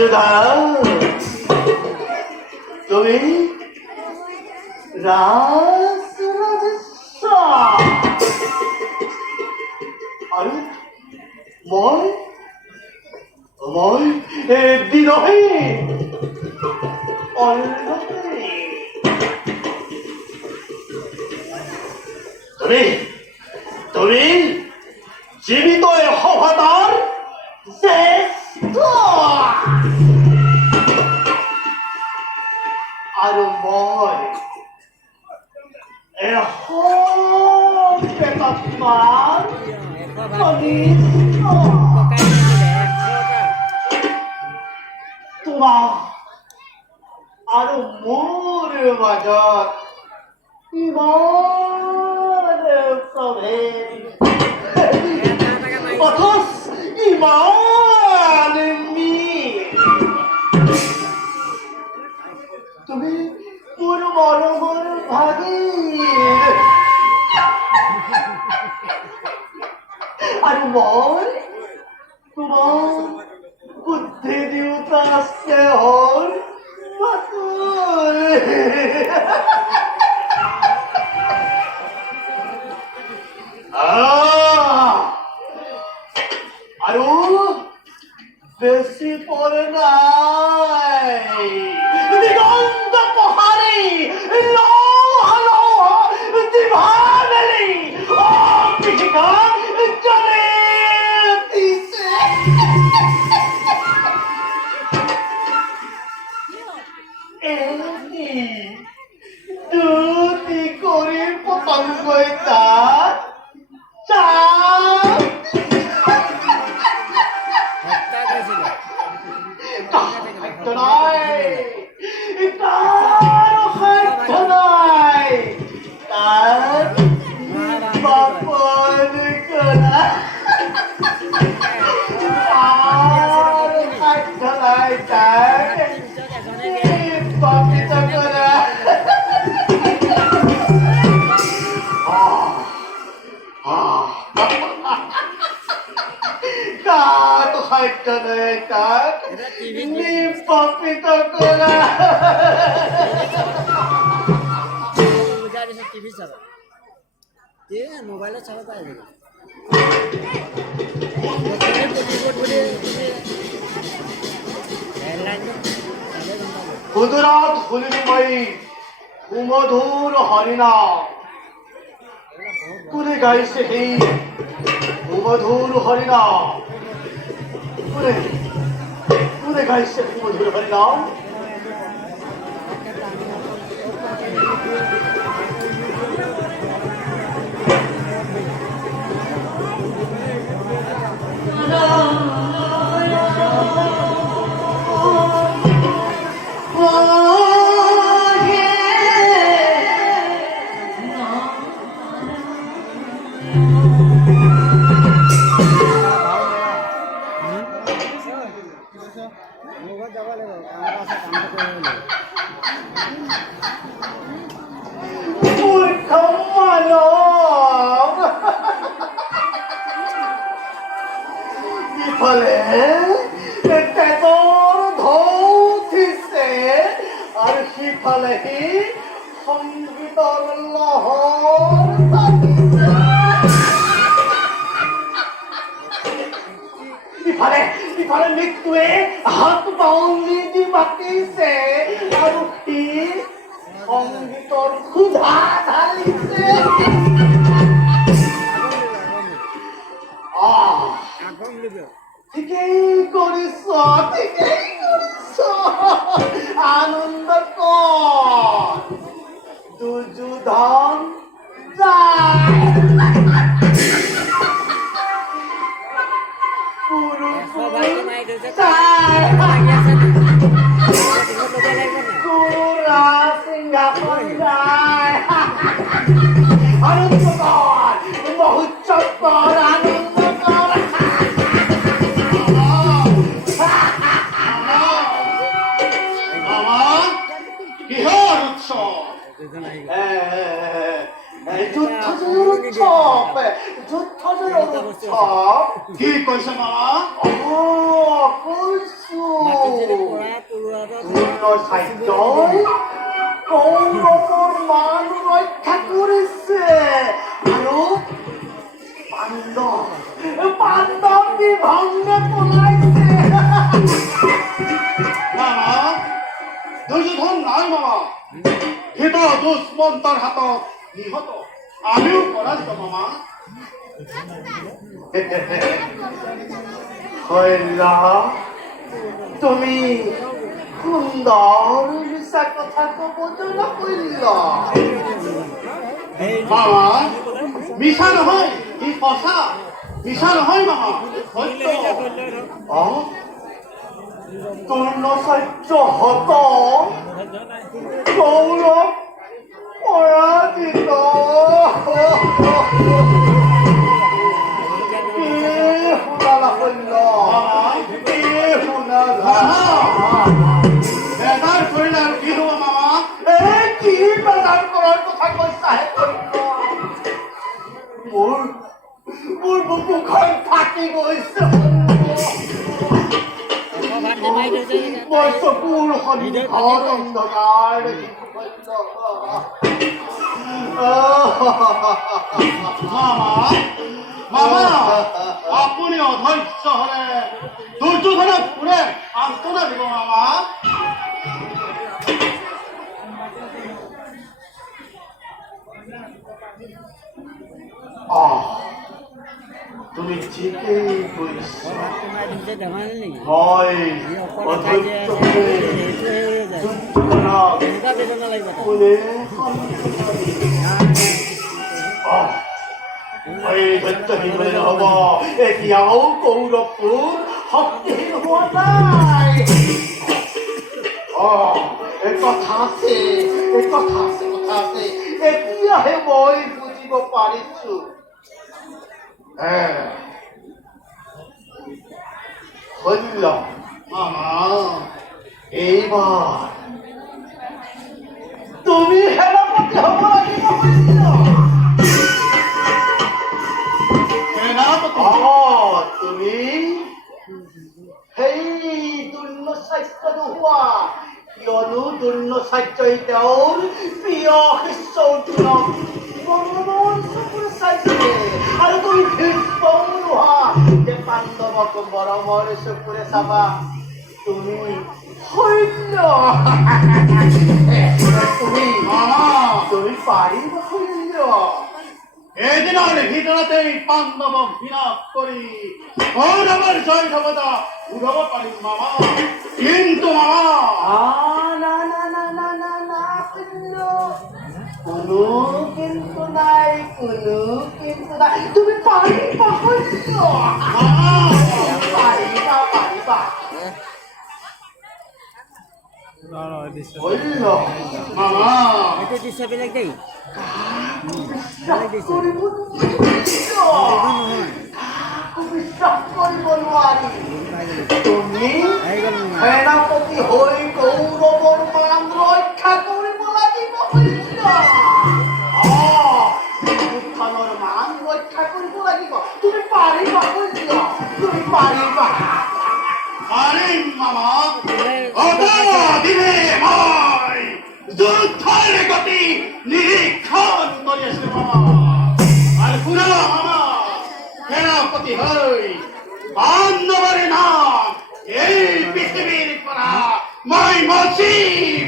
যোধা তুমি আৰু মই বিৰহীন তুমি জীবিত সভাতাৰ জ্যেষ্ঠ আৰু মই পেটতমাৰ তোমাৰ আৰু মোৰ মাজত ইমান প্ৰভেদ অথচ ইমান তুমি মোৰ মৰমৰ ভাগিন আৰু মই তোমাৰ বুদ্ধি দেউতা স্নেহৰ আৰু বেছি পৰে নাই দিগন্ত পহাৰি দিভানেলি পিঠিকা জলে দিছে দুটি কৰি পতংগই তাত মোবাইলত চাব পাৰে গুজরাট হুলিময়ী সুমধুর হরিনাম কোনে গাইছে সেই সুমধুর হরিনাম কোনে গাইছে সুমধুর হরিনাম সংগীতৰ লহৰ ইফালে মৃত্যুৱে হাত বাউলি দি মাতিছে আৰু সি সংগীতৰ ক্ষুধা ঢালিছে ঠিকেই কৰিছ আনন্দ কৰ দুৰ্যোধন যায় সিংহাসন যায় আনন্দ কৰ মহোৎসৱ কৰ আনন্দ কৰ কিহৰ উৎসৱ যুদ্ধ জয়ৰ উৎসৱ কি কৈছে মামা কৈছে মাটিতে পৰা পৰুৱাটো সাহায্যই কৌৰৱৰ মান ৰক্ষা কৰিছে আৰু পাণ্ডৱ বিভংগে পলাইছে মামা দুৰ্যোধন নাই মামা হিত দুষ্মন্তৰ হাতত নিহত আমিও পৰাজিত মামা হল্লা তুমি সুন্দৰ মিছা কথা ক'ব জনা কৰিলা মামা মিছা নহয় ই সঁচা মিছা নহয় মামা সত্য তূৰ্ণ সহ্য হত কৌৰৱ পৰাজিত শুনালা সৈন্য শুনালা বেজাৰ কৰিলে আৰু কি হ'ব মামা কি বেজাৰ কৰাৰ কথা কৈছাহে সৈন্য মোৰ বুকুখন ফাটি গৈছে মই চকুৰ সন্মুখত অন্ধকাৰ মামা আপুনি অধৈৰ্য হলে দুৰ্যোধনক পুৰে আন্তনা দিব মামা তুমি ঠিকেই কৈছা ধেমালি নেকি মই এনেকুৱা বেদনা লাগিব নহব এতিয়াও কৌৰৱটোৰ শক্তিহীন হোৱা নাই কথা আছে এতিয়াহে মই বুজিব পাৰিছো হল্য মামা এইবাৰ তুমি সেনাপতি হ'ব লাগিব তুমি সেই দুৰ্ণচাৰ্য নোহোৱা কিয়নো দুৰ্ণচাৰ্যই তেওঁৰ প্ৰিয় শিষ্য অৰ্জুনক চকুৰে চাইছে আৰু তুমি ভীষ্ম নোহোৱা যে পাণ্ডৱক মৰমৰ চকুৰে চাবা তুমি সৈন্য তুমি পাৰিবা সৈন্য এদিনৰ ভিতৰতেই পাণ্ডৱক বিনাশ কৰি কৌৰৱৰ জয় ক্ষমতা উঠাব পাৰিম মামা কিন্তু মামা কোনো কিন্তু নাই তুমি পাৰিবা সৈন্য পাৰিবা সৈন্য মামা এইটো দৃশ্য বেলেগ দেই বিশ্বাস কৰিব নোৱাৰি তুমি সেনাপতি হৈ কৌৰৱৰ মান ৰক্ষা কৰিব লাগিব উত্থানৰ মান ৰক্ষা কৰিব লাগিব তুমি পাৰিবা তুমি পাৰিবা পাৰিম মামা দিনে মই যুদ্ধৰ গতি নিৰীক্ষণ কৰি আছো মামা আৰু শুনা মামা সেনাপতি হৈ পাণ্ডৱৰ নাম এই পৃথিৱীৰ পৰা মই মচি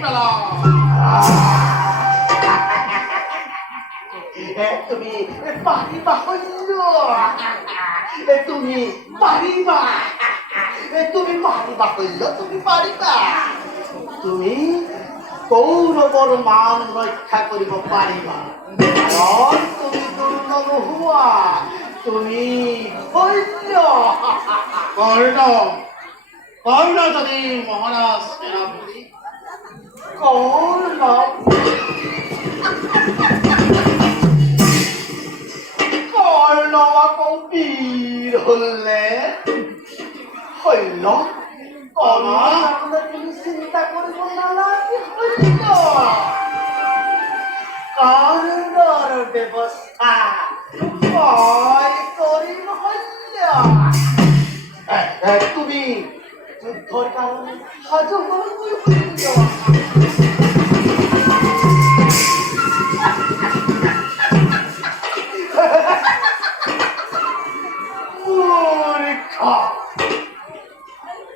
পেলাম তুমি পাৰিবা সৈন্য তুমি পাৰিবা সৈন্য তুমি পাৰিবা তুমি কৌৰৱৰ মান ৰক্ষা কৰিব পাৰিবা কাৰণ তুমি দুৰ্ণ নোহোৱা তুমি সৈন্য কৰ্ণ যদি মহাৰাজ সেনাপতি কৰ্ণ আকৌ বীৰ হলে সৈন্য তুমি চিন্তা কৰিব নালাগে সৈন্য কৰ্ণৰ ব্যৱস্থা মই কৰিম সৈন্য তুমি যুদ্ধর কারণে হাজার হয়ে যাওয়া পরীক্ষা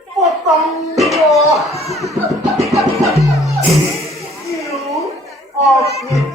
পতঙ্গ আপনি